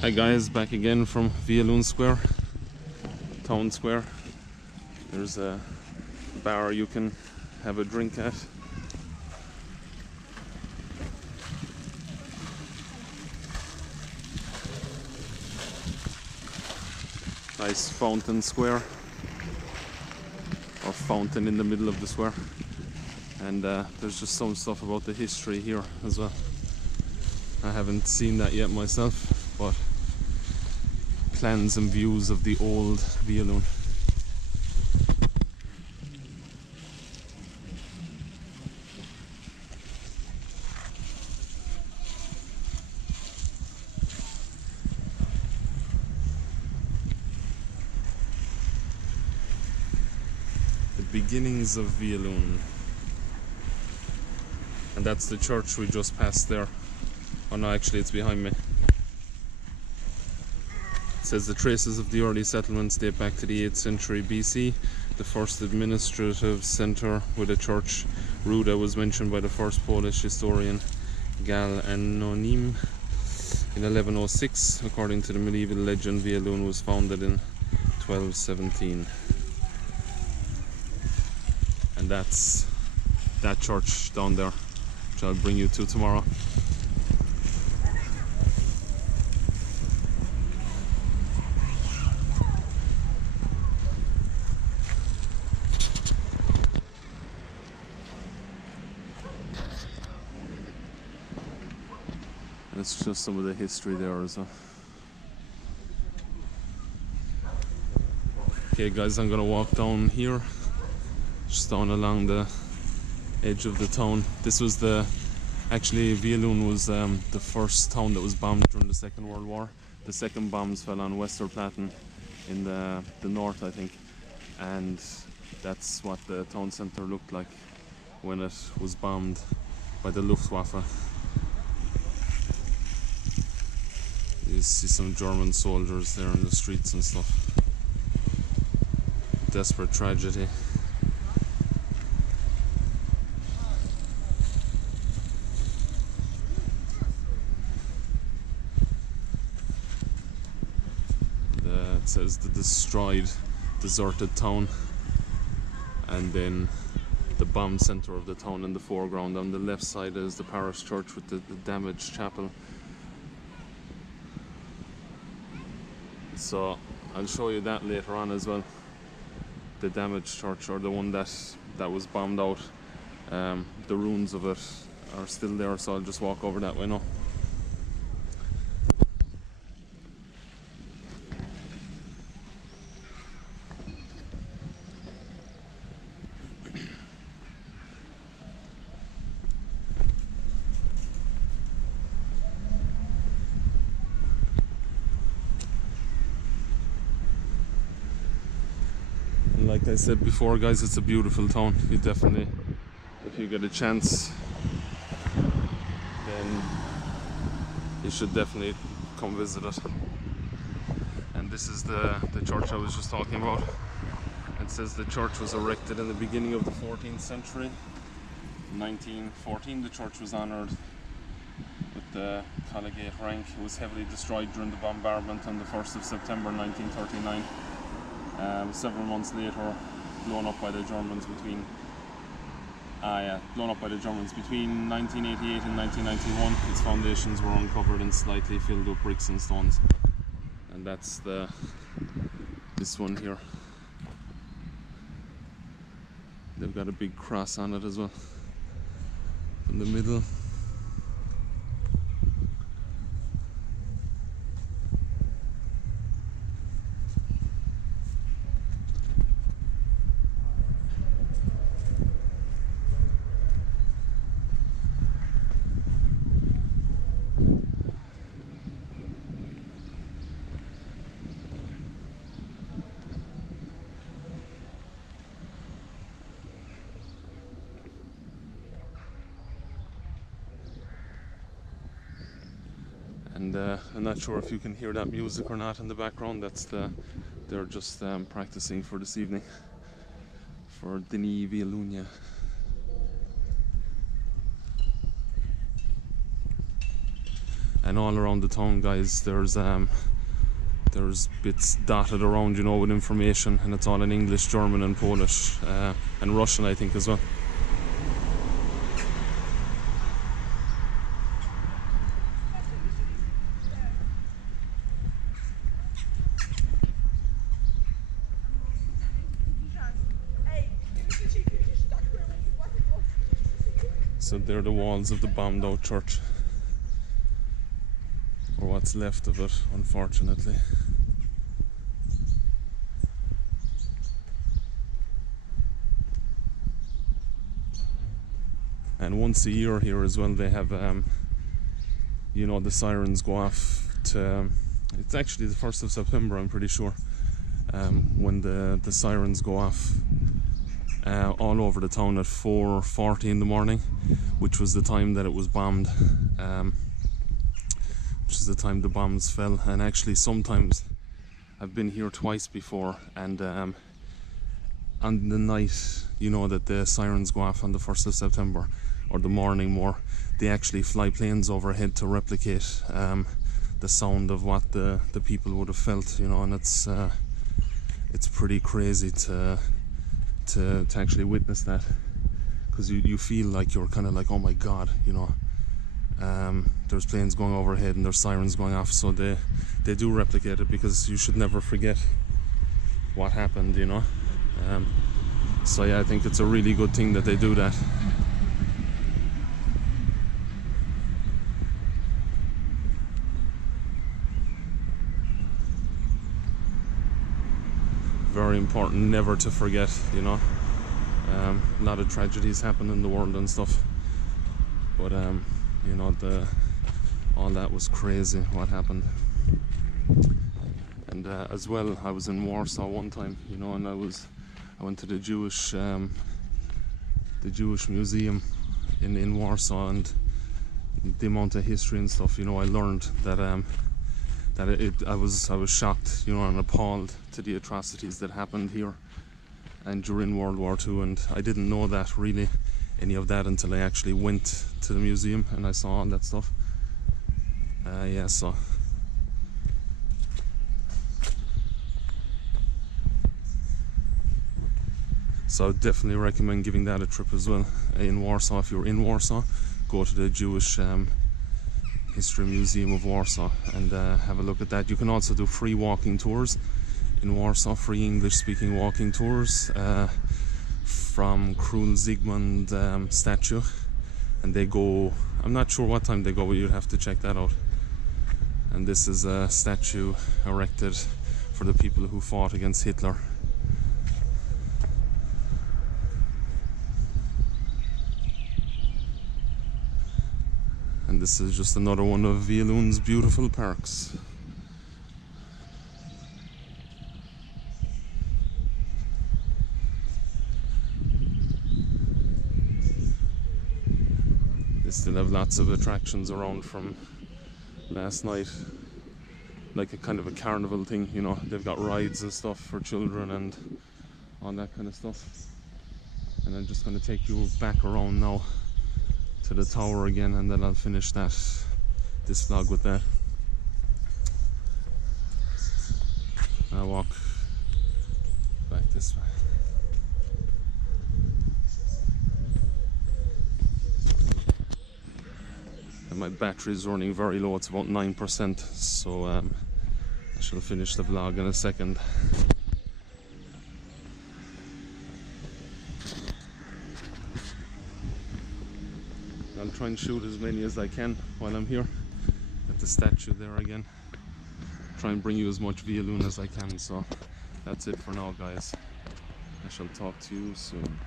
Hi guys, back again from Wieluń Square, Town Square. There's a bar you can have a drink at. Nice fountain square, or fountain in the middle of the square. And there's just some stuff about the history here as well. I haven't seen that yet myself, but plans and views of the old Wieluń. The beginnings of Wieluń. And that's the church we just passed there. Oh no, actually it's behind me. It says the traces of the early settlements date back to the 8th century BC. The first administrative centre with a church, Ruda, was mentioned by the first Polish historian Gal Anonim in 1106. According to the medieval legend, Wieluń was founded in 1217. And that's that church down there, which I'll bring you to tomorrow. And it's just some of the history there as well. Okay guys, I'm gonna walk down here, just down along the edge of the town. This was actually Wieluń was the first town that was bombed during the Second World War. The second bombs fell on Westerplatten in the north, I think, and that's what the town centre looked like when it was bombed by the Luftwaffe. You see some German soldiers there in the streets and stuff. Desperate tragedy. It says the destroyed, deserted town, and then the bombed centre of the town in the foreground. On the left side is the parish church with the damaged chapel. So I'll show you that later on as well. The damaged church, or the one that was bombed out. The ruins of it are still there, so I'll just walk over that way now. Like I said before guys, it's a beautiful town. You definitely, if you get a chance, then you should definitely come visit it. And this is the church I was just talking about. It says the church was erected in the beginning of the 14th century. In 1914 the church was honoured with the collegiate rank. It was heavily destroyed during the bombardment on the 1st of September 1939. Several months later, blown up by the Germans between 1988 and 1991. Its foundations were uncovered and slightly filled with bricks and stones. And that's this one here. They've got a big cross on it as well in the middle. And I'm not sure if you can hear that music or not in the background. They're just practicing for this evening for Dni Wielunia. And all around the town, guys, there's bits dotted around, you know, with information, and it's all in English, German and Polish, and Russian, I think, as well. So they're the walls of the bombed out church, or what's left of it, unfortunately. And once a year here as well, they have, you know, the sirens go off to, it's actually the 1st of September, I'm pretty sure, when the sirens go off all over the town at 4:40 in the morning, which was the time that it was bombed, which is the time the bombs fell. And actually sometimes I've been here twice before, and on the night, you know, that the sirens go off on the 1st of September, or the morning more, they actually fly planes overhead to replicate the sound of what the people would have felt, you know. And it's pretty crazy to actually witness that, because you feel like you're kind of like, oh my god, you know, there's planes going overhead and there's sirens going off. So they do replicate it, because you should never forget what happened, you know. So yeah, I think it's a really good thing that they do that. Very important never to forget, you know. A lot of tragedies happen in the world and stuff, but you know, all that was crazy what happened. And as well, I was in Warsaw one time, you know, and I went to the Jewish museum in Warsaw, and the amount of history and stuff, you know, I learned that I was shocked, you know, and appalled to the atrocities that happened here and during World War II. And I didn't know that really, any of that, until I actually went to the museum and I saw all that stuff. Yeah, so I definitely recommend giving that a trip as well. In Warsaw, if you're in Warsaw, go to the Jewish History Museum of Warsaw and have a look at that. You can also do free walking tours in Warsaw, free English speaking walking tours from Król Zygmunt statue, and they go, I'm not sure what time they go, but you'd have to check that out. And this is a statue erected for the people who fought against Hitler. And this is just another one of Wieluń's beautiful parks. They still have lots of attractions around from last night, like a kind of a carnival thing, you know. They've got rides and stuff for children and all that kind of stuff. And I'm just going to take you back around now to the tower again, and then I'll finish this vlog with that. I'll walk back this way. And my battery is running very low, it's about 9%, so I shall finish the vlog in a second. I'll try and shoot as many as I can while I'm here at the statue there again. Try and bring you as much Wieluń as I can. So that's it for now, guys. I shall talk to you soon.